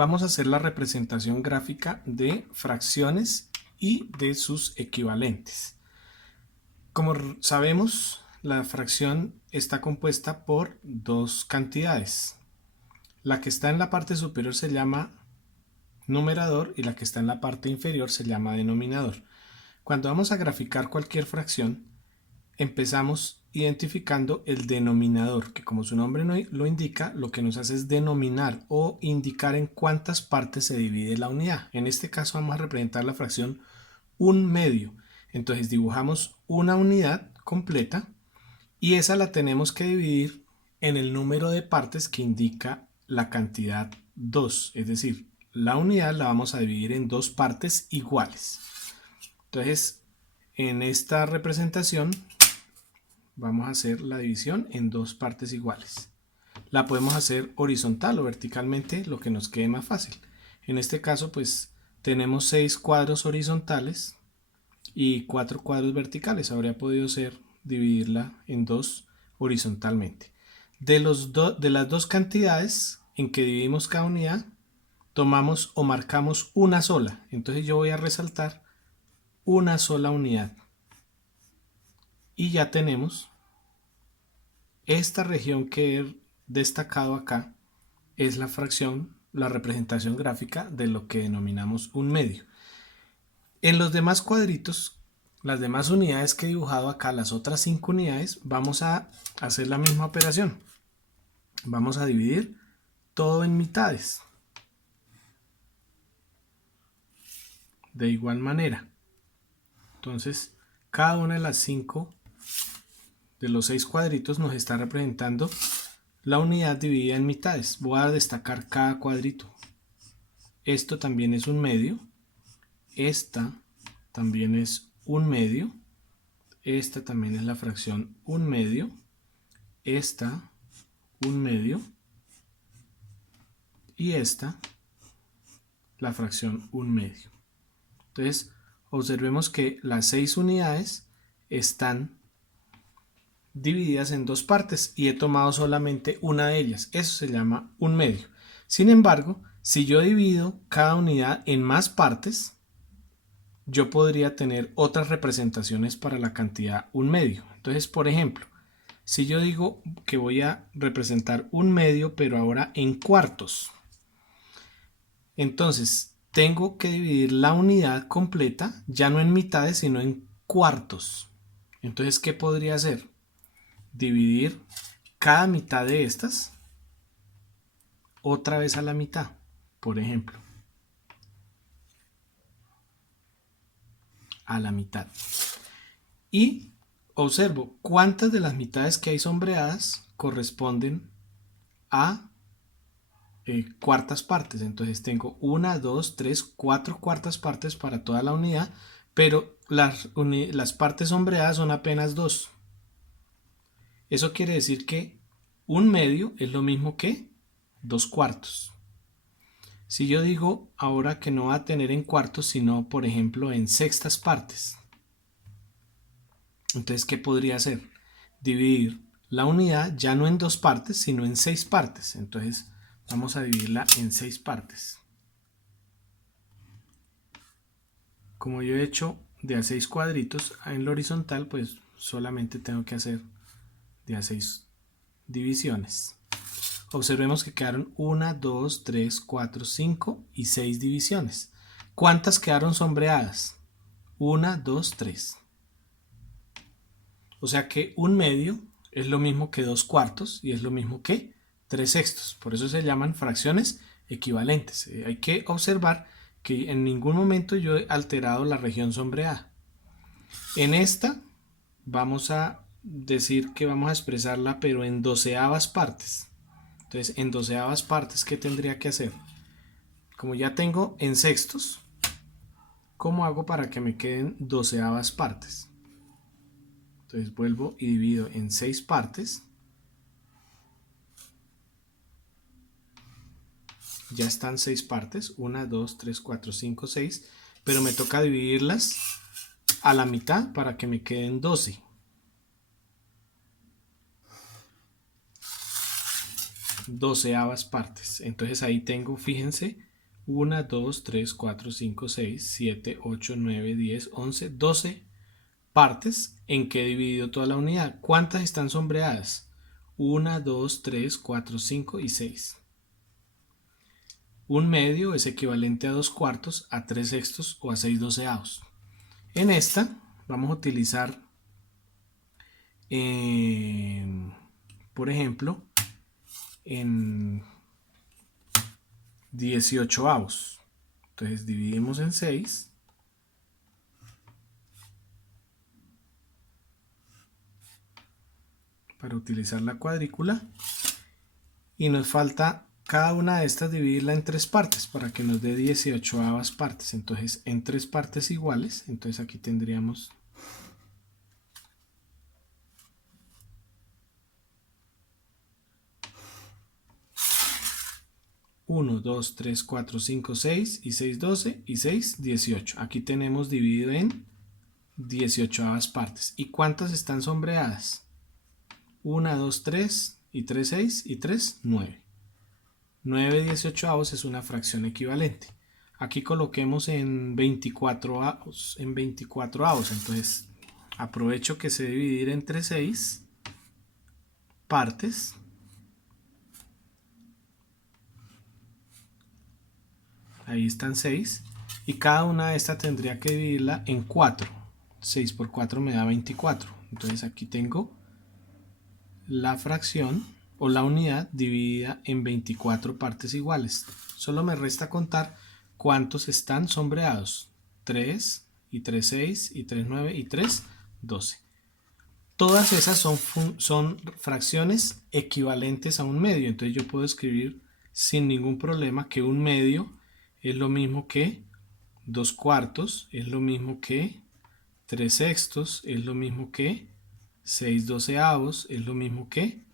vamos a hacer la representación gráfica de fracciones y de sus equivalentes. Como sabemos, la fracción está compuesta por dos cantidades. La que está en la parte superior se llama numerador y la que está en la parte inferior se llama denominador. Cuando vamos a graficar cualquier fracción, empezamos identificando el denominador, que como su nombre lo indica, lo que nos hace es denominar o indicar en cuántas partes se divide la unidad. En este caso vamos a representar la fracción 1/2. Entonces dibujamos una unidad completa y esa la tenemos que dividir en el número de partes que indica la cantidad 2. Es decir, la unidad la vamos a dividir en dos partes iguales. Entonces, en esta representación vamos a hacer la división en dos partes iguales. La podemos hacer horizontal o verticalmente, lo que nos quede más fácil. En este caso, pues tenemos 6 cuadros horizontales y 4 cuadros verticales. Habría podido ser dividirla en dos horizontalmente. De las dos cantidades en que dividimos cada unidad, tomamos o marcamos una sola. Entonces yo voy a resaltar una sola unidad. Y ya tenemos esta región que he destacado acá, es la fracción, la representación gráfica de lo que denominamos 1/2. En los demás cuadritos, las demás unidades que he dibujado acá, las otras 5 unidades, vamos a hacer la misma operación. Vamos a dividir todo en mitades. De igual manera. Entonces, cada una de las 5 de los 6 cuadritos nos está representando la unidad dividida en mitades. Voy a destacar cada cuadrito. Esto también es 1/2. Esta también es 1/2. Esta también es la fracción 1/2. Esta 1/2. Y esta la fracción 1/2. Entonces observemos que las 6 unidades están divididas en dos partes y he tomado solamente una de ellas. Eso se llama 1/2. Sin embargo, si yo divido cada unidad en más partes, yo podría tener otras representaciones para la cantidad 1/2. Entonces, por ejemplo, si yo digo que voy a representar 1/2 pero ahora en cuartos, entonces tengo que dividir la unidad completa ya no en mitades sino en cuartos. Entonces, ¿qué podría hacer? Dividir cada mitad de estas otra vez a la mitad, por ejemplo, a la mitad, y observo cuántas de las mitades que hay sombreadas corresponden a cuartas partes. Entonces tengo 1, 2, 3, 4 cuartas partes para toda la unidad, pero las partes sombreadas son apenas 2. Eso quiere decir que 1/2 es lo mismo que 2 cuartos. Si yo digo ahora que no va a tener en cuartos, sino por ejemplo en sextas partes, entonces ¿qué podría hacer? Dividir la unidad ya no en 2 partes, sino en 6 partes. Entonces vamos a dividirla en 6 partes. Como yo he hecho de a 6 cuadritos en lo horizontal, pues solamente tengo que hacer de a 6 divisiones. Observemos que quedaron 1, 2, 3, 4, 5 y 6 divisiones. ¿Cuántas quedaron sombreadas? 1, 2, 3. O sea que 1/2 es lo mismo que 2 cuartos y es lo mismo que 3 sextos. Por eso se llaman fracciones equivalentes. Hay que observar que en ningún momento yo he alterado la región sombreada. En esta vamos a decir que vamos a expresarla pero en doceavas partes. Entonces en doceavas partes, ¿qué tendría que hacer? Como ya tengo en sextos, ¿cómo hago para que me queden doceavas partes? Entonces vuelvo y divido en 6 partes. Ya están 6 partes, 1, 2, 3, 4, 5, 6, pero me toca dividirlas a la mitad para que me queden 12. Doceavas partes. Entonces ahí tengo, fíjense, 1, 2, 3, 4, 5, 6, 7, 8, 9, 10, 11, 12 partes en que he dividido toda la unidad. ¿Cuántas están sombreadas? 1, 2, 3, 4, 5 y 6. Un medio es equivalente a 2 cuartos, a 3 sextos o a 6 doceavos. En esta vamos a utilizar, por ejemplo, en 18avos. Entonces dividimos en 6. Para utilizar la cuadrícula. Y nos falta cada una de estas dividirla en 3 partes para que nos dé 18avas partes. Entonces en 3 partes iguales. Entonces aquí tendríamos 1, 2, 3, 4, 5, 6 y 6, 12 y 6, 18. Aquí tenemos dividido en 18avas partes. ¿Y cuántas están sombreadas? 1, 2, 3 y 3, 6 y 3, 9. 9 18avos es una fracción equivalente. Aquí coloquemos en 24avos. Entonces aprovecho que sé dividir entre 6 partes. Ahí están 6. Y cada una de estas tendría que dividirla en 4. 6 por 4 me da 24. Entonces aquí tengo la fracción o la unidad dividida en 24 partes iguales. Solo me resta contar cuántos están sombreados. 3 y 3, 6 y 3, 9 y 3, 12. Todas esas son fracciones equivalentes a un medio. Entonces yo puedo escribir sin ningún problema que un medio es lo mismo que 2 cuartos, es lo mismo que 3 sextos, es lo mismo que 6 doceavos, es lo mismo que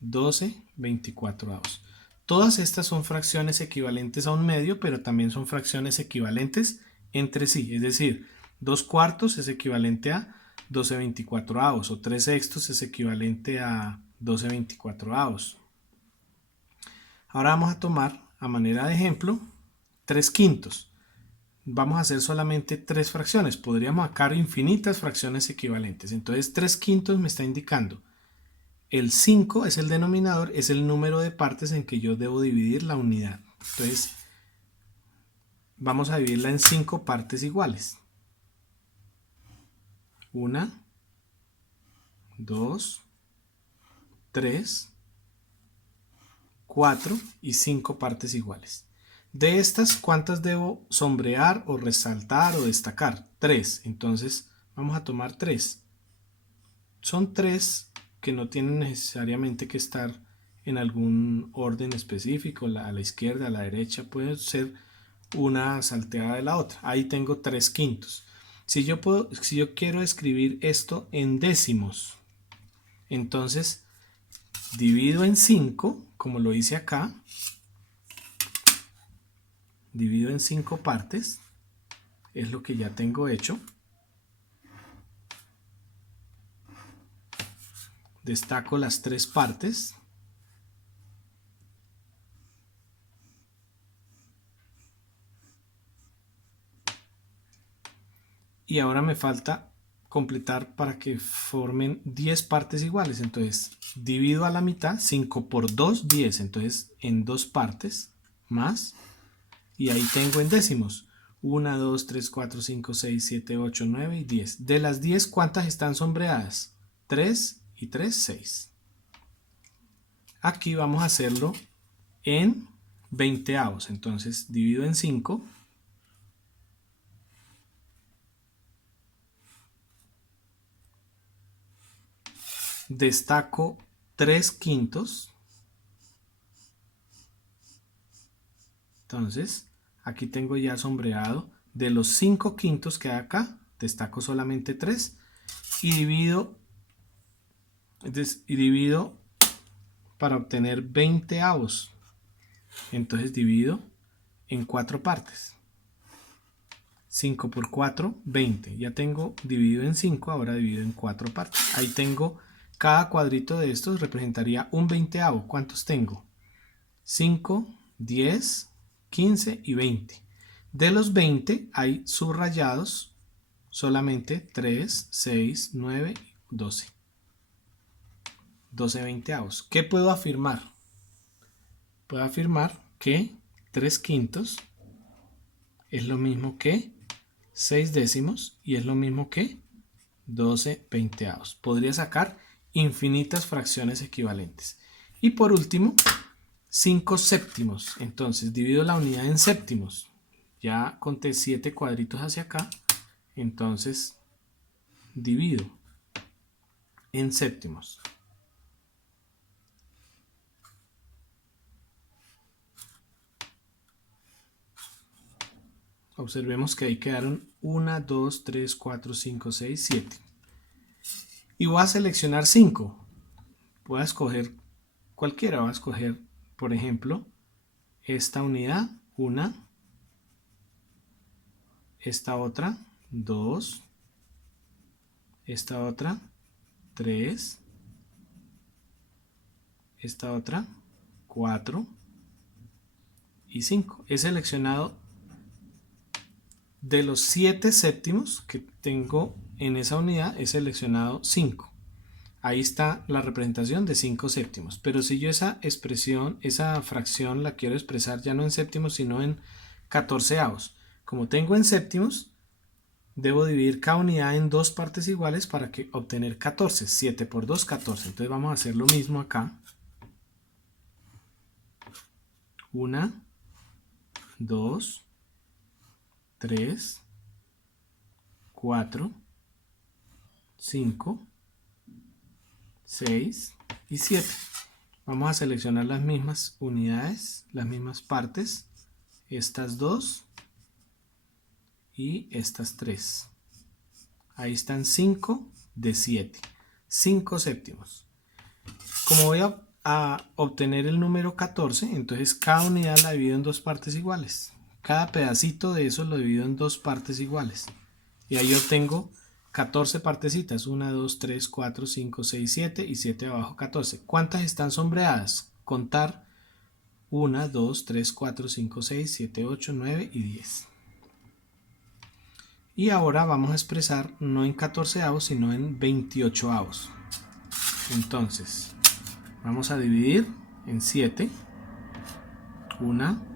12 24avos. Todas estas son fracciones equivalentes a un medio, pero también son fracciones equivalentes entre sí. Es decir, 2 cuartos es equivalente a 12 24avos o 3 sextos es equivalente a 12 24avos. Ahora vamos a tomar a manera de ejemplo 3 quintos. Vamos a hacer solamente 3 fracciones. Podríamos sacar infinitas fracciones equivalentes. Entonces 3 quintos me está indicando el 5 es el denominador, es el número de partes en que yo debo dividir la unidad. Entonces vamos a dividirla en 5 partes iguales. 1, 2, 3, 4 y 5 partes iguales. De estas, ¿cuántas debo sombrear o resaltar o destacar? 3. Entonces vamos a tomar 3. Son 3 que no tienen necesariamente que estar en algún orden específico, a la izquierda, a la derecha, puede ser una salteada de la otra. Ahí tengo 3 quintos. Si yo quiero escribir esto en décimos, entonces divido en 5, como lo hice acá, divido en 5 partes, es lo que ya tengo hecho. Destaco las 3 partes. Y ahora me falta completar para que formen 10 partes iguales. Entonces divido a la mitad, 5 por 2, 10. Entonces en 2 partes más. Y ahí tengo en décimos. 1, 2, 3, 4, 5, 6, 7, 8, 9 y 10. De las 10, ¿cuántas están sombreadas? 3 y 3, 6. Aquí vamos a hacerlo en 20avos. Entonces divido en 5. Destaco 3 quintos. Entonces aquí tengo ya sombreado. De los 5 quintos que hay acá, destaco solamente 3 y divido para obtener 20avos. Entonces divido en 4 partes. 5 por 4, 20. Ya tengo dividido en 5, ahora divido en 4 partes. Ahí tengo, cada cuadrito de estos representaría un 20avo. ¿Cuántos tengo? 5, 10, 15 y 20. De los 20 hay subrayados solamente 3, 6, 9, 12. 12 veinteavos. ¿Qué puedo afirmar? Puedo afirmar que 3 quintos es lo mismo que 6 décimos y es lo mismo que 12 veinteavos. Podría sacar infinitas fracciones equivalentes. Y por último, 5 séptimos. Entonces divido la unidad en séptimos. Ya conté 7 cuadritos hacia acá. Entonces divido en séptimos. Observemos que ahí quedaron 1, 2, 3, 4, 5, 6, 7. Y voy a seleccionar 5. Voy a escoger cualquiera. Voy a escoger, por ejemplo, esta unidad, 1. Esta otra, 2. Esta otra, 3. Esta otra, 4. Y 5. He seleccionado de los 7 séptimos que tengo en esa unidad, he seleccionado 5. Ahí está la representación de 5 séptimos. Pero si yo esa expresión, esa fracción la quiero expresar ya no en séptimos, sino en catorceavos. Como tengo en séptimos, debo dividir cada unidad en dos partes iguales para que obtener 14. 7 por 2, 14. Entonces vamos a hacer lo mismo acá. 1, 2, 3, 4, 5, 6 y 7. Vamos a seleccionar las mismas unidades, las mismas partes, estas dos y estas 3. Ahí están 5 de 7, 5 séptimos. Como voy a obtener el número 14, entonces cada unidad la divido en dos partes iguales. Cada pedacito de eso lo divido en dos partes iguales. Y ahí obtengo 14 partecitas. 1, 2, 3, 4, 5, 6, 7 y 7 abajo 14. ¿Cuántas están sombreadas? Contar 1, 2, 3, 4, 5, 6, 7, 8, 9 y 10. Y ahora vamos a expresar no en catorceavos, sino en 28avos. Entonces, vamos a dividir en 7. 1,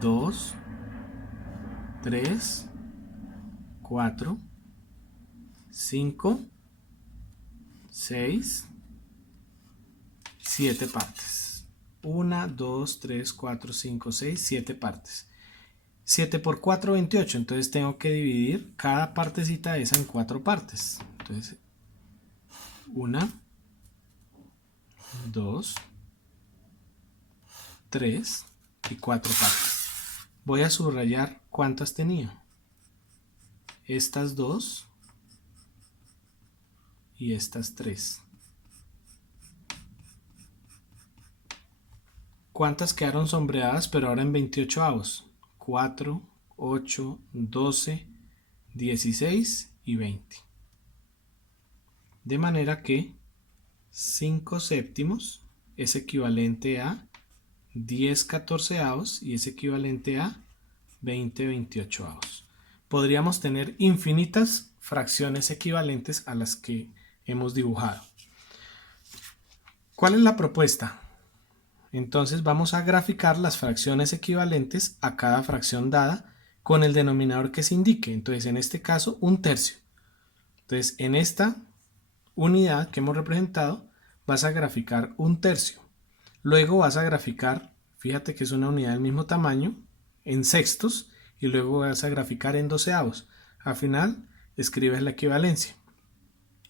2, 3, 4, 5, 6, 7 partes. 1, 2, 3, 4, 5, 6, 7 partes. 7 por 4, 28. Entonces tengo que dividir cada partecita de esa en 4 partes. Entonces, 1, 2, 3 y 4 partes. Voy a subrayar cuántas tenía. Estas 2 y estas 3. ¿Cuántas quedaron sombreadas pero ahora en 28avos? 4, 8, 12, 16 y 20. De manera que 5 séptimos es equivalente a 10 catorceavos y es equivalente a 20 veintiochoavos. Podríamos tener infinitas fracciones equivalentes a las que hemos dibujado. ¿Cuál es la propuesta? Entonces vamos a graficar las fracciones equivalentes a cada fracción dada con el denominador que se indique. Entonces en este caso 1/3. Entonces en esta unidad que hemos representado vas a graficar 1/3. Luego vas a graficar, fíjate que es una unidad del mismo tamaño, en sextos y luego vas a graficar en doceavos. Al final escribes la equivalencia.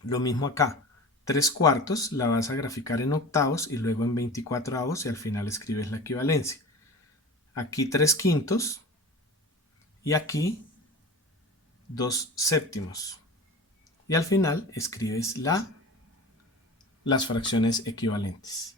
Lo mismo acá. 3/4 la vas a graficar en octavos y luego en 24avos y al final escribes la equivalencia. Aquí 3/5 y aquí 2 séptimos. Y al final escribes las fracciones equivalentes.